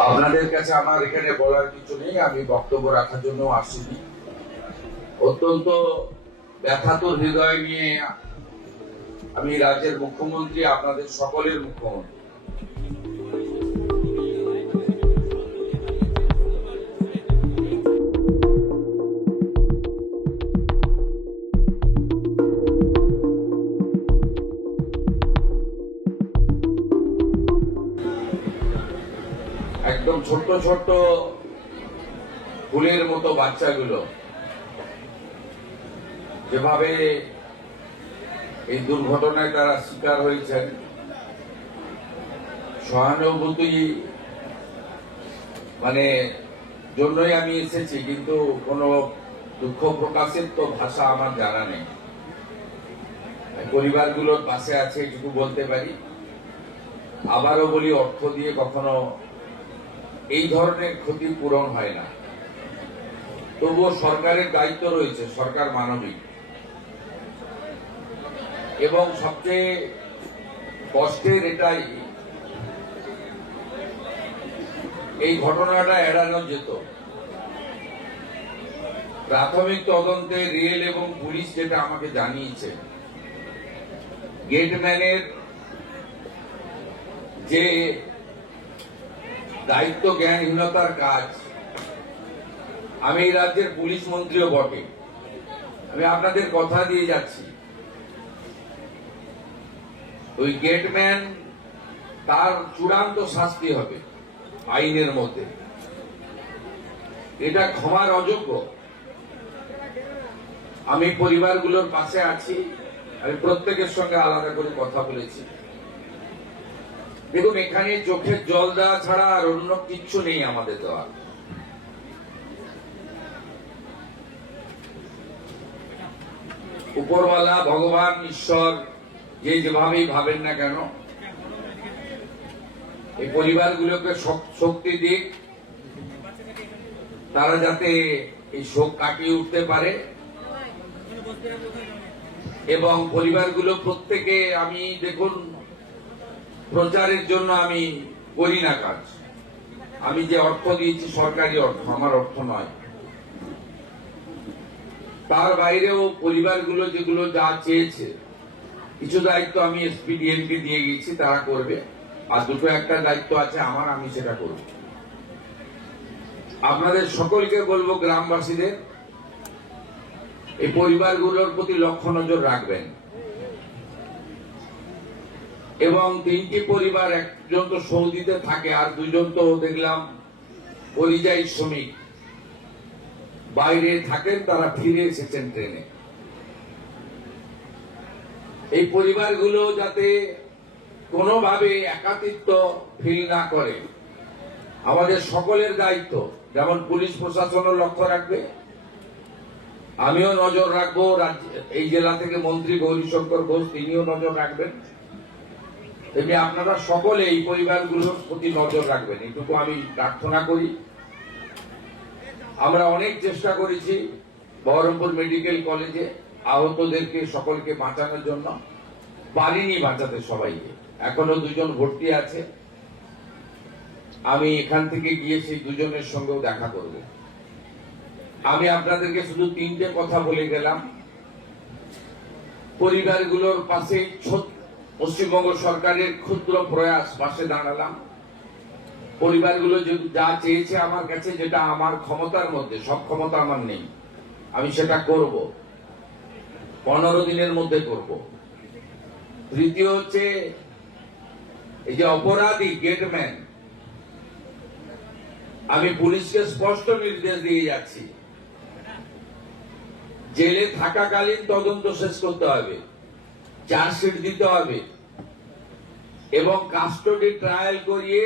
আপনাদের কাছে আমার এখানে বলার কিছু নেই, আমি বক্তব্য রাখার জন্য আসিনি। অত্যন্ত ব্যথাতুর হৃদয় নিয়ে আমি রাজ্যের মুখ্যমন্ত্রী, আপনাদের সকলের মুখ্যমন্ত্রী। একদম ছোট্ট ছোট্ট ফুলের মতো বাচ্চাগুলো যেভাবে এই দুর্ঘটনায় তারা শিকার হয়েছেন, সহানুভূতি জন্যই আমি এসেছি, কিন্তু কোনো দুঃখ প্রকাশের তো ভাষা আমার জানা নেই। পরিবারগুলোর পাশে আছে এটুকু বলতে পারি। আবারও বলি, অর্থ দিয়ে কখনো এই ধরনের ক্ষতি পূরণ হয় না। তবুও সরকারের দায়িত্ব রয়েছে, সরকার মানবিক, এবং সবচেয়ে কষ্টের এটাই এই ঘটনাটা এড়ানো যেত। প্রাথমিক তদন্তে রেল এবং পুলিশ যেটা আমাকে জানিয়েছে, গেটম্যানের যে দায়িত্ব জ্ঞানহীনতার কাজ, আমি এই রাজ্যের পুলিশ মন্ত্রীও বটে, আমি আপনাদের কথা দিয়ে যাচ্ছি, ওই গেটম্যান তার চূড়ান্ত শাস্তি হবে আইনের মধ্যে। এটা ক্ষমার অযোগ্য। আমি পরিবারগুলোর পাশে আছি, আমি প্রত্যেকের সঙ্গে আলাদা করে কথা বলেছি। দেখুন, এখানে চোখের জল দেওয়া ছাড়া আর অন্য কিচ্ছু নেই আমাদের দেওয়া। উপরওয়ালা, ভগবান, ঈশ্বর, যে যেভাবেই ভাবেন না কেন, এই পরিবারগুলোকে শক্তি দিক, তারা যাতে এই শোক কাটিয়ে উঠতে পারে। এবং পরিবারগুলো প্রত্যেকে, আমি দেখুন, প্রচারের জন্য আমি করি না কাজ। আমি যে অর্থ দিয়েছি সরকারি অর্থ, আমার অর্থ নয়। তার বাইরেও পরিবারগুলো যেগুলো যা চেয়েছে, কিছু দায়িত্ব আমি এসপিডিএমকে দিয়ে গেছি, তারা করবে। আর দুটো একটা দায়িত্ব আছে আমার, আমি সেটা করব। আপনাদের সকলকে বলবো, গ্রামবাসীদের, এই পরিবারগুলোর প্রতি লক্ষ্য নজর রাখবেন। এবং তিনটি পরিবার, একজন তো সৌদিতে থাকে, আর দুজন তো দেখলাম পরিযায়ী শ্রমিক বাইরে থাকেন, তারা ফিরে এসেছেন ট্রেনে। এই পরিবারগুলো যাতে কোনোভাবে একাকিত্ব ফিল না করে, আমাদের সকলের দায়িত্ব। যেমন পুলিশ প্রশাসনও লক্ষ্য রাখবে, আমিও নজর রাখবো, এই জেলা থেকে মন্ত্রী গৌরীশঙ্কর ঘোষ তিনিও নজর রাখবেন। তেমনি আপনারা সকলে এই পরিবারগুলোর প্রতি নজর রাখবেন, এটুকু আমি প্রার্থনা করি। আমরা অনেক চেষ্টা করেছি বহরমপুর মেডিকেল কলেজে আহতদেরকে সকলকে বাঁচানোর জন্য, পারিনি বাঁচাতে সবাইকে। এখনো দুজন ভর্তি আছে, আমি এখান থেকে গিয়ে সেই দুজনের সঙ্গেও দেখা করব। আমি আপনাদেরকে শুধু তিনটে কথা বলে গেলাম। পরিবারগুলোর পাশে পশ্চিমবঙ্গ সরকারের ক্ষুদ্র প্রয়াস, পাশে দাঁড়ালাম। পরিবারগুলো যা চেয়েছে আমার কাছে, যেটা আমার ক্ষমতার মধ্যে, সব ক্ষমতা আমার নেই, আমি সেটা করব, 15 দিনের মধ্যে করব। তৃতীয় হচ্ছে, এই যে অপরাধী গেটম্যান, আমি পুলিশকে স্পষ্ট নির্দেশ দিয়ে যাচ্ছি, জেলে থাকাকালীন তদন্ত শেষ করতে হবে, চার্জশিট দিতে হবে, এবং কাস্টডি ট্রায়াল করিয়ে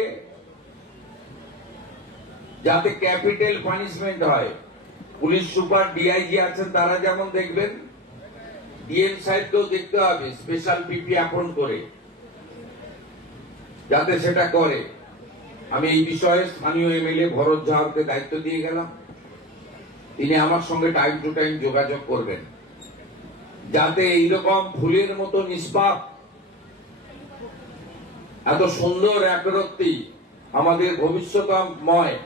যাতে ক্যাপিটাল পানিশমেন্ট হয়। পুলিশ সুপার, ডিআইজি আছেন, তারা যেমন দেখবেন, ডিএম সাহেবকেও দেখতে হবে, স্পেশাল পিপি অ্যাপয়েন্ট করে, যাতে সেটা করে। আমি এই বিষয়ে স্থানীয় এমএলএ ভরত ঝাড়কে দায়িত্ব দিয়ে গেলাম, তিনি আমার সঙ্গে টাইম টু টাইম যোগাযোগ করবেন, যাতে এইরকম ফুলের মতো নিষ্পাপ, এত সুন্দর একরত্তি আমাদের ভবিষ্যৎময়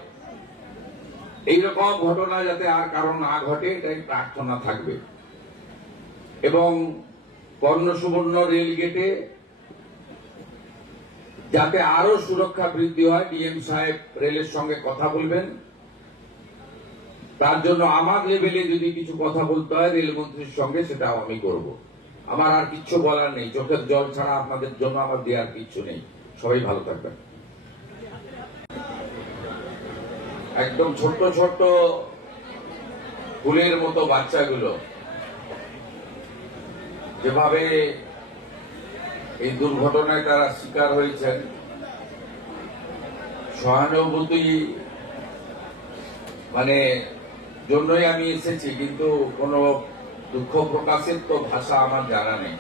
এইরকম ঘটনা যাতে আর কারণ না ঘটে এটাই প্রার্থনা থাকবে। এবং কর্ণসুবর্ণ রেল গেটে যাতে আরো সুরক্ষা বৃদ্ধি হয়, ডিএম সাহেব রেলের সঙ্গে কথা বলবেন। তার জন্য আমার লেভেলে যদি কিছু কথা বলতে হয় রেলমন্ত্রীর সঙ্গে, সেটাও আমি করব। আমার আর কিচ্ছু বলার নেই, চোখের জল ছাড়া আপনাদের জন্য আমার দেওয়ার কিচ্ছু নেই। সবাই ভালো থাকবেন। একদম ছোট্ট ছোট্ট ফুলের মতো বাচ্চাগুলো যেভাবে এই দুর্ঘটনায় তারা শিকার হয়েছেন, সহানুভূতি জন্যই আমি এসেছি, কিন্তু কোনো দুঃখ প্রকাশের তো ভাষা আমার জানা নেই।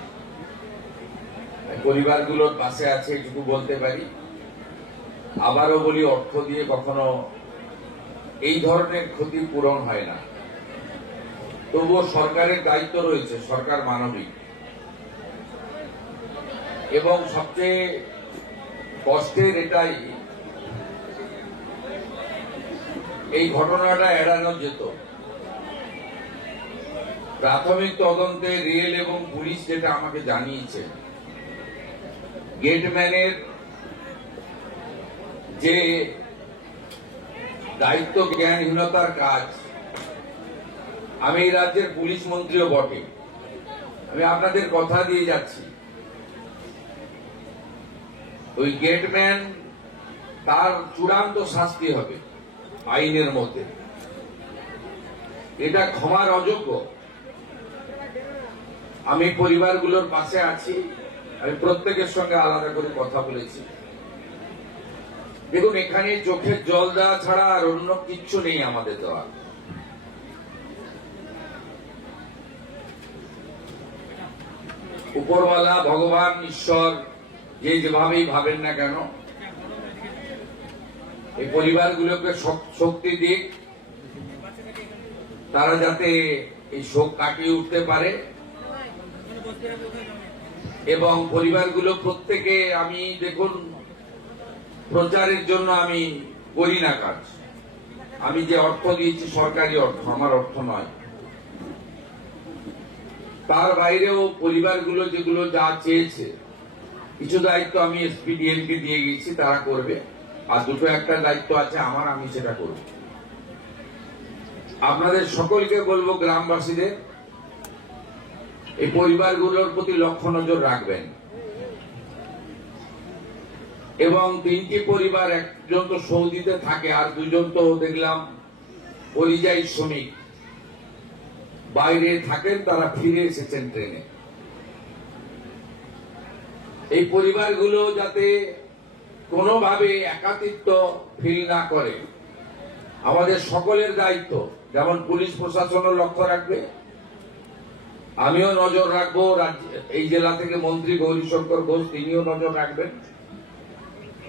পরিবারগুলোর পাশে আছে এটুকু বলতে পারি। আবারও বলি, অর্থ দিয়ে কখনো এই ধরনের ক্ষতি পূরণ হয় না। তবুও সরকারের দায়িত্ব রয়েছে, সরকার মানবিক। এবং সবচেয়ে কষ্টের এটাই, এই ঘটনাটা এড়ানো যেত। প্রাথমিক তদন্তে রেল এবং পুলিশ যেটা আমাকে জানিয়েছে, গেটম্যানের যে দায়িত্ব জ্ঞানহীনতার কাজ, আমি এই রাজ্যের পুলিশ মন্ত্রীও বটে, আমি আপনাদের কথা দিয়ে যাচ্ছি, ওই গেটম্যান তার চূড়ান্ত শাস্তি হবে আইনের মধ্যে। এটা ক্ষমার অযোগ্য। আমি পরিবারগুলোর পাশে আছি, আমি প্রত্যেকের সঙ্গে আলাদা করে কথা বলেছি। দেখুন, এখানে চোখের জল দেওয়া ছাড়া আর অন্য কিচ্ছু নেই আমাদের দেওয়া। উপরওয়ালা, ভগবান, ঈশ্বর, যে যেভাবেই ভাবেন না কেন, এই পরিবারগুলোকে শক্তি দিক, তারা যাতে এই শোক কাটিয়ে উঠতে পারে। এবং পরিবারগুলো প্রত্যেকে, আমি দেখুন, প্রচারের জন্য আমি করি না কাজ। আমি যে অর্থ দিয়েছি সরকারি অর্থ, আমার অর্থ নয়। তার বাইরেও পরিবারগুলো যেগুলো যা চেয়েছে, কিছু দায়িত্ব আমি এসপিডিএম কে দিয়ে গেছি, তারা করবে। আর দুটো একটা দায়িত্ব আছে আমার, আমি সেটা করব। আপনাদের সকলকে বলবো, গ্রামবাসীদের, এই পরিবারগুলোর প্রতি লক্ষ্য নজর রাখবেন। এবং 3টি পরিবার, একজন তো সৌদিতে থাকে, আর দুজন তো দেখলাম পরিযায়ী শ্রমিক, বাইরে থাকেন, তারা ফিরে এসেছেন ট্রেনে। এই পরিবারগুলো যাতে কোনোভাবে একাকিত্ব ফিল না করে, আমাদের সকলের দায়িত্ব। যেমন পুলিশ প্রশাসনও লক্ষ্য রাখবে, আমিও নজর রাখবো, এই জেলা থেকে মন্ত্রী গৌরীশঙ্কর ঘোষ তিনিও নজর রাখবেন।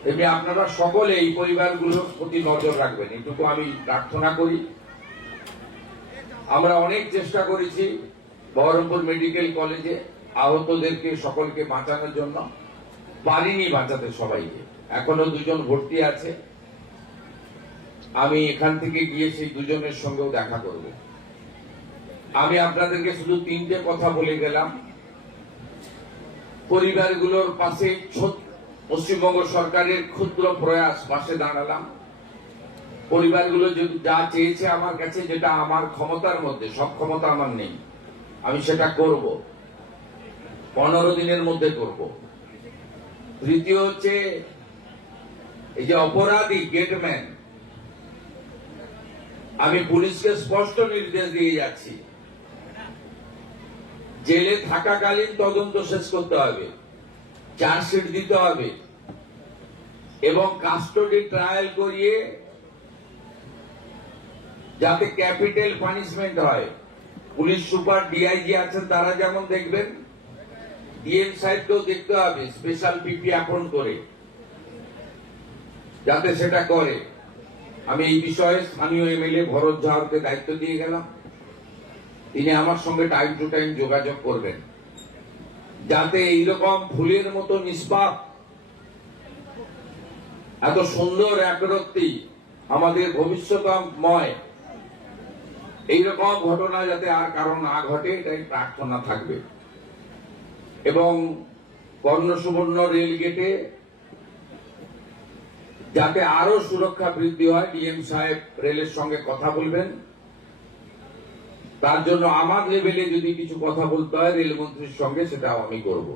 এমনি আপনারা সকলে এই পরিবারগুলোর প্রতি নজর রাখবেন, এটুকু আমি প্রার্থনা করি। আমরা অনেক চেষ্টা করেছি বহরমপুর মেডিকেল কলেজে আহতদেরকে সকলকে বাঁচানোর জন্য, পারিনি বাঁচাতে সবাইকে। এখনো 2 জন ভর্তি আছে। আমি এখান থেকে গিয়ে সেই 2 জনের সঙ্গেও দেখা করব। আমি আপনাদেরকে শুধু 3টে কথা বলে গেলাম। পরিবারগুলোর পাশে পশ্চিমবঙ্গ সরকারের ক্ষুদ্র প্রয়াস, পাশে দাঁড়ালাম। পরিবারগুলো যা চেয়েছে আমার কাছে, যেটা আমার ক্ষমতার মধ্যে, সব ক্ষমতা আমার নেই, আমি সেটা করব, 15 দিনের মধ্যে করব। তৃতীয় হচ্ছে, এই যে অপরাধী গেটম্যান, আমি পুলিশকে স্পষ্ট নির্দেশ দিয়ে যাচ্ছি, জেলে থাকাকালীন তদন্ত শেষ করতে হবে, চার্জশিট দিতে হবে, এবং কাস্টডি ট্রায়াল করিয়ে যাতে ক্যাপিটাল পানিশমেন্ট হয়। পুলিশ সুপার, ডিআইজি আছেন, তারা যেমন দেখবেন, ডিএম সাহেবকেও দেখতে হবে, স্পেশাল পিপি অ্যাপয়েন্ট করে, যাতে সেটা করে। আমি এই বিষয়ে স্থানীয় এমএলএ ভরত ঝাড়কে দায়িত্ব দিয়ে গেলাম। তিনি আমার সঙ্গে টাইম টু টাইম যোগাযোগ করবেন, যাতে এইরকম ফুলের মতো নিষ্পাপ এত সুন্দর একরত্তি আমাদের ভবিষ্যৎময় এইরকম ঘটনা যাতে আর কারণ না ঘটে এটাই প্রার্থনা থাকবে। এবং কর্ণসুবর্ণ রেল গেটে যাতে আরো সুরক্ষা বৃদ্ধি হয়, ডিএম সাহেব রেলের সঙ্গে কথা বলবেন। তার জন্য আমার লেভেলে যদি কিছু কথা বলতে হয় রেলমন্ত্রীর সঙ্গে, সেটাও আমি করব।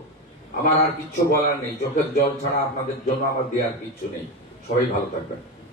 আমার আর কিচ্ছু বলার নেই, চোখের জল ছাড়া আপনাদের জন্য আমার দেওয়ার কিচ্ছু নেই। সবাই ভালো থাকবেন।